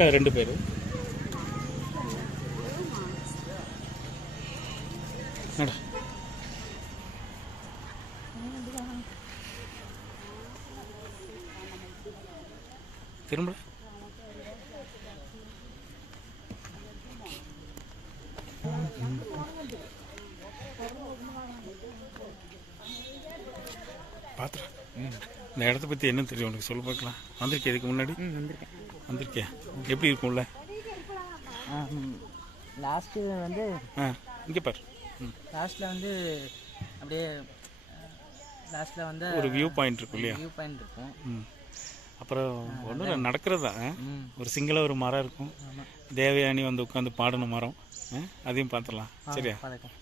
அக்கா ரெண்டு பேர். திரும்ப பார்த்துறேன் இந்த இடத்த பற்றி என்ன தெரியும்? உனக்கு சொல்ல பார்க்கலாம் வந்திருக்கேன் இதுக்கு முன்னாடி? வந்திருக்கேன். வந்திருக்கியா? எப்படி இருக்கும்ல? லாஸ்ட்டு வந்து ஆ இங்கே பாரு. ம். லாஸ்ட்டில் வந்து அப்படியே லாஸ்ட்டில் வந்து ஒரு வியூ பாயிண்ட் இருக்கும் இல்லையா? வியூ பாயிண்ட் இருக்கும். ம். அப்புறம் ஒன்றும் நடக்கிறது? தான் ம். ஒரு சிங்கிளாக ஒரு மரம் இருக்கும். தேவயானி வந்து உட்காந்து பாடணும் மரம். அதையும் பார்த்துடலாம். சரியா? பழக்கம்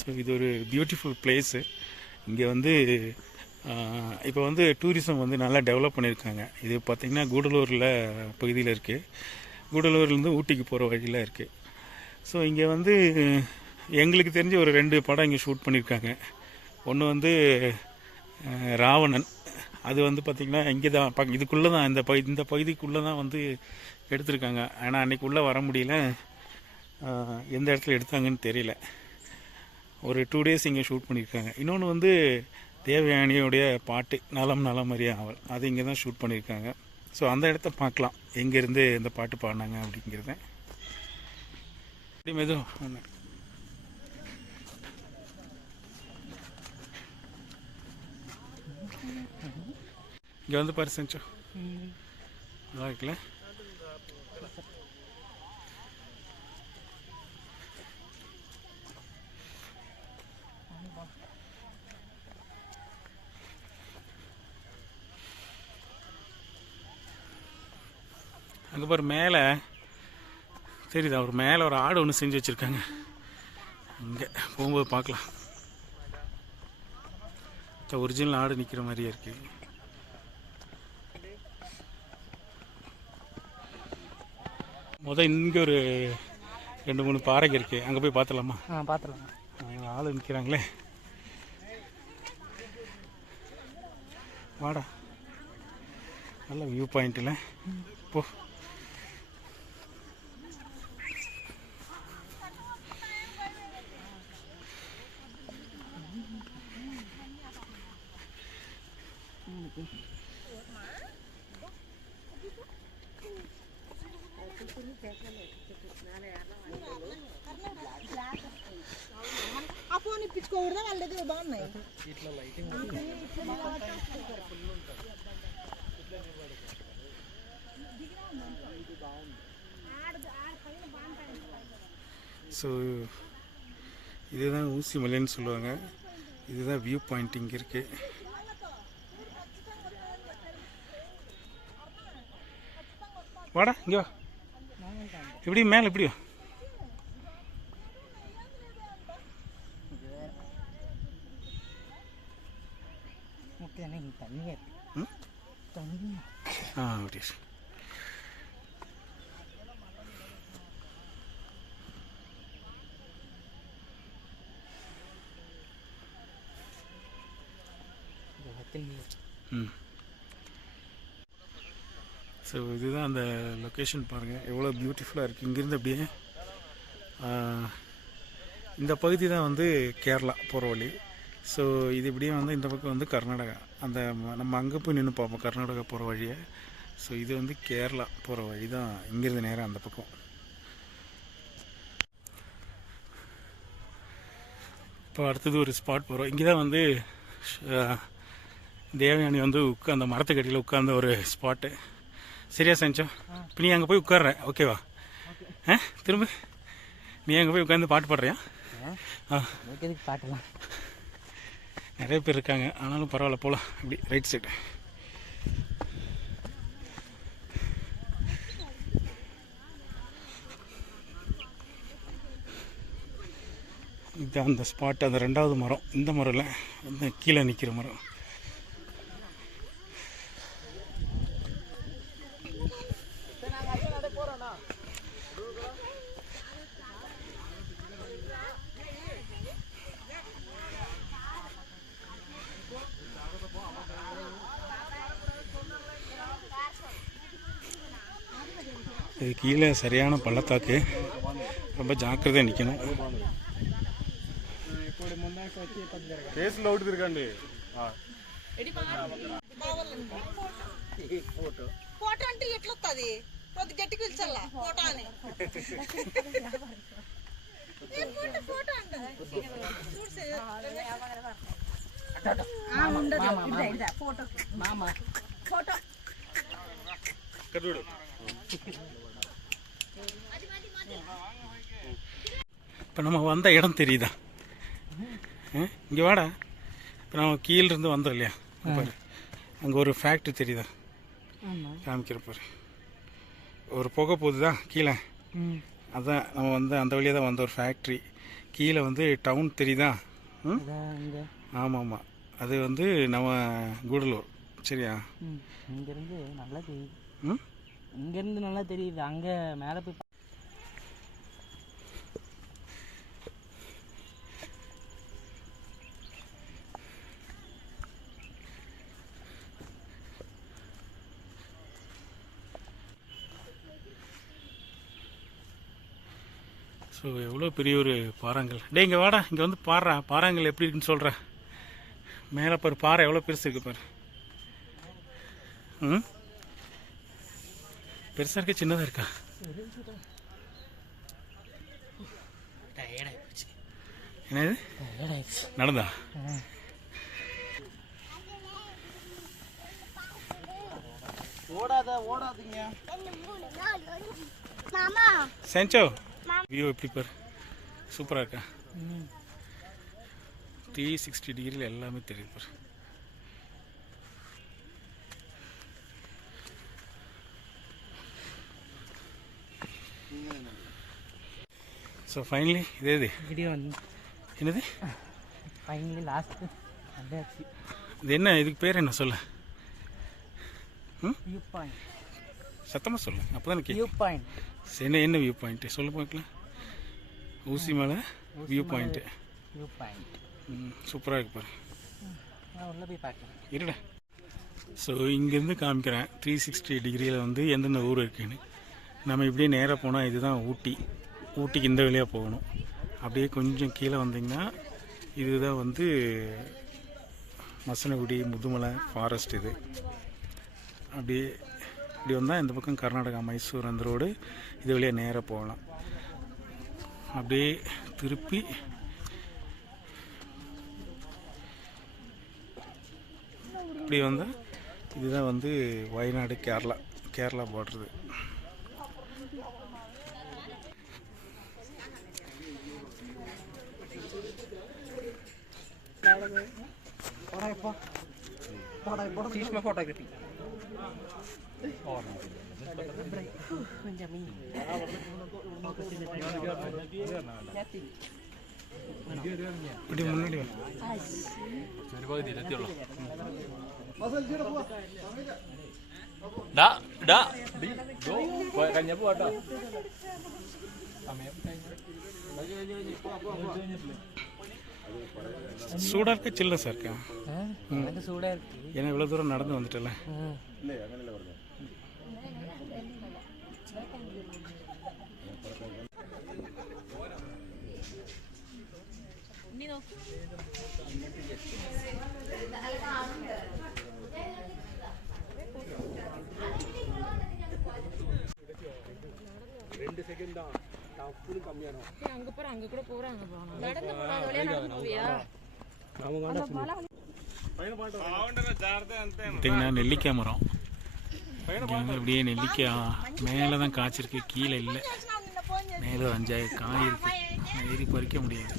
ஸோ இது ஒரு பியூட்டிஃபுல் பிளேஸு இங்கே வந்து இப்போ வந்து டூரிசம் வந்து நல்லா டெவலப் பண்ணியிருக்காங்க இது பார்த்திங்கன்னா கூடலூரில் பகுதியில் இருக்குது கூடலூர்லேருந்து ஊட்டிக்கு போகிற வழியில் இருக்குது ஸோ இங்கே வந்து எங்களுக்கு தெரிஞ்ச ஒரு ரெண்டு படம் இங்கே ஷூட் பண்ணியிருக்காங்க ஒன்று வந்து ராவணன். அது வந்து பார்த்திங்கன்னா இங்கே தான் ப இதுக்குள்ளே தான் இந்த பகு இந்த பகுதிக்குள்ளே தான் வந்து எடுத்திருக்காங்க. ஆனால் அன்னைக்கு உள்ளே வர முடியல. எந்த இடத்துல எடுத்தாங்கன்னு தெரியல. ஒரு டூ டேஸ் இங்கே ஷூட் பண்ணியிருக்காங்க. இன்னொன்று வந்து தேவயானியோடைய பாட்டு நலம் நலம் அறிய அவள். அது இங்கே தான் ஷூட் பண்ணியிருக்காங்க. ஸோ அந்த இடத்த பார்க்கலாம். எங்கேருந்து இந்த பாட்டு பாடினாங்க அப்படிங்கிறத. ஒன்று இங்கே வந்து பாரு செஞ்சோ. நல்லா இருக்குல்ல? அங்கே பாரு மேலே தெரியுதா ஒரு மேலே ஒரு ஆடு ஒன்று செஞ்சு வச்சுருக்காங்க. இங்கே போகும்போது பார்க்கலாம். ஒரிஜினல் ஆடு நிற்கிற மாதிரியே இருக்கு. முத இங்கே ஒரு ரெண்டு மூணு பாறைங்க இருக்கு. அங்கே போய் பார்த்துலாமா ஆ பார்த்துலாம் ஆள் நிற்கிறாங்களே வாடா. நல்ல வியூ பாயிண்ட்டில் போ. ఆ ఫోన్ ఇప్పించుకోకూడదా వాళ్ళ దగ్గర బాగున్నాయి ஸோ இதுதான் ஊசி மலைன்னு சொல்லுவாங்க இதுதான் வியூ பாயிண்ட் இங்கே இருக்கு வாடா இங்கே வா. இப்படி மேலே இப்படி வா தண்ணி ஆ அப்படி ம். ஸோ இதுதான் அந்த லொக்கேஷன் பாருங்கள் எவ்வளோ பியூட்டிஃபுல்லாக இருக்குது இங்கேருந்து அப்படியே இந்த பகுதி தான் வந்து கேரளா போகிற வழி. ஸோ இது இப்படியே வந்து இந்த பக்கம் வந்து கர்நாடகா. அந்த நம்ம அங்கே போய் நின்று பார்ப்போம். கர்நாடகா போகிற வழியை. ஸோ இது வந்து கேரளா போகிற வழி தான். இங்கேருந்து நேராக அந்த பக்கம். இப்போ அடுத்தது ஒரு ஸ்பாட் போகிறோம் இங்கே தான் வந்து தேவயானி வந்து உட்காந்த மரத்துக்கடியில் உட்காந்த ஒரு ஸ்பாட்டு சரியா செஞ்சோ? இப்போ நீ அங்கே போய் உட்கார்ற. ஓகேவா ஆ? திரும்ப. நீ அங்கே போய் உட்காந்து பாட்டு பாடுறியா? ஆ? பாட்டலாம் நிறைய பேர் இருக்காங்க. ஆனாலும் பரவாயில்ல போகலாம் இப்படி ரைட் சைடு இது அந்த ஸ்பாட் அந்த ரெண்டாவது மரம். இந்த மரம் இல்லை அந்த கீழே நிற்கிற மரம். இது கீழே சரியான பள்ளத்தாக்கு ரொம்ப ஜாக்கிரதையாக நிற்கணும் కేసులో ఒకటి తిరగండి ఫోటో అంటే ఎట్లా వస్తుంది కొద్ది గట్టి పిలిచల్లా ఫోటో అని ఏ ఫోటో ఫోటో అంట చూడు సే- ఆ, ఉండదు. ఇదే, ఇదే, ఫోటో மாமா ఫోటో ఇక్కడ చూడు இப்போ நம்ம வந்த இடம் தெரியுதா? இங்கே வாடா. இப்போ நம்ம கீழிருந்து வந்தோம் இல்லையா? பாரு. அங்கே ஒரு ஃபேக்ட்ரி தெரியுதா? ஆமாம் காமிக்கிற பாரு. ஒரு புகை போகுதுதா கீழே. ம். அதான் நம்ம வந்து அந்த வழியாக தான் வந்த ஒரு ஃபேக்ட்ரி கீழே வந்து டவுன் தெரியுதா? ஆமாம் ஆமாம். அது வந்து நம்ம கூடலூர். சரியா? இங்கேருந்து நல்லா தெரியுது. இங்கேருந்து நல்லா தெரியுது. அங்கே மேலே போய் ஸோ எவ்வளோ பெரிய ஒரு பாறாங்கல். டேய் இங்கே வாடா. இங்கே வந்து பாடுறா. பாறாங்கல் எப்படி இருக்குன்னு சொல்கிறேன் மேலே பாரு பாறை எவ்வளோ பெருசு இருக்கு பாரு. ம்? பெருசாக இருக்கா சின்னதாக இருக்கா? என்னது? நடந்தா? ஓடாத ஓடாதீங்க. செஞ்சோ. வியூ எப்படி பாரு? சூப்பராக இருக்கா? த்ரீ சிக்ஸ்டி டிகிரியில் எல்லாமே தெரியுது பாரு. ஸோ ஃபைனலி இதே இது. வீடியோ வந்து. என்னது? ஃபைனலி லாஸ்ட்டு வந்தாச்சு இது என்ன? இதுக்கு பேர் என்ன? சொல்ல. வியூ பாயிண்ட் சத்தமாக சொல்லு. அப்போ தான் வியூ பாயிண்ட் என்ன என்ன வியூ பாயிண்ட்டு சொல்ல பார்க்கலாம். ஊசி மலை வியூ பாயிண்ட்டு வியூ பாயிண்ட் சூப்பராக இருக்கு பாரு. உள்ளே போய் பார்க்கலாம் இருடா. ஸோ இங்கேருந்து காமிக்கிறேன். த்ரீ சிக்ஸ்டி டிகிரியில் வந்து எந்தெந்த ஊர் இருக்குன்னு. நம்ம இப்படியே நேராக போனால் இதுதான் ஊட்டி. ஊட்டிக்கு இந்த வழியாக போகணும். அப்படியே கொஞ்சம் கீழே வந்தீங்கன்னா இதுதான் வந்து மசனகுடி முதுமலை ஃபாரஸ்ட் இது. அப்படியே இப்படி வந்தால் இந்த பக்கம் கர்நாடகா மைசூர் அந்த ரோடு. இது வழியாக நேராக போகலாம். அப்படியே திருப்பி இப்படி வந்தால் இதுதான் வந்து வயநாடு கேரளா. கேரளா பார்டருது சீஷ்மா ஃபோட்டோகிராஃபி இப்படி முன்னாடி வா சூடாக இருக்கா சில்னஸாக இருக்கா எனக்கு சூடாக இருக்கு ஏன்னா இவ்வளோ தூரம் நடந்து வந்துட்டல ரெண்டு செகண்ட் தான். நான் ஃபுல் கம்மியானோம் அங்க போற அங்க கூட போற அங்க போறாங்க. நடந்து போறாங்க. வெளிய நடந்து போவியா நாம நெல்லிக்காய் மரம்? ஜனங்கள் அப்படியே நெல்லிக்காய் மேலே தான் காய்ச்சிருக்கு கீழே இல்லை. மேலே அஞ்சாயிரம் காய் இருக்குது ஏறி பறிக்க முடியாது.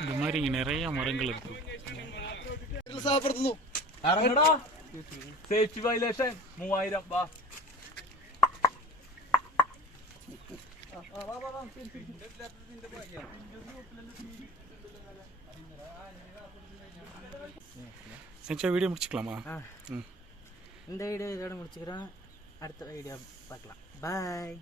இந்த மாதிரி இங்கே நிறைய மரங்கள் இருக்கு ഇറങ്ങടാ സേഫ്റ്റി വയലേഷൻ മൂവായിരം വാ செஞ்சா வீடியோ முடிச்சுக்கலாமா ஆ ம் இந்த வீடியோ இதோட முடிச்சுக்கிறோம் அடுத்த வீடியோ பார்க்கலாம் பாய்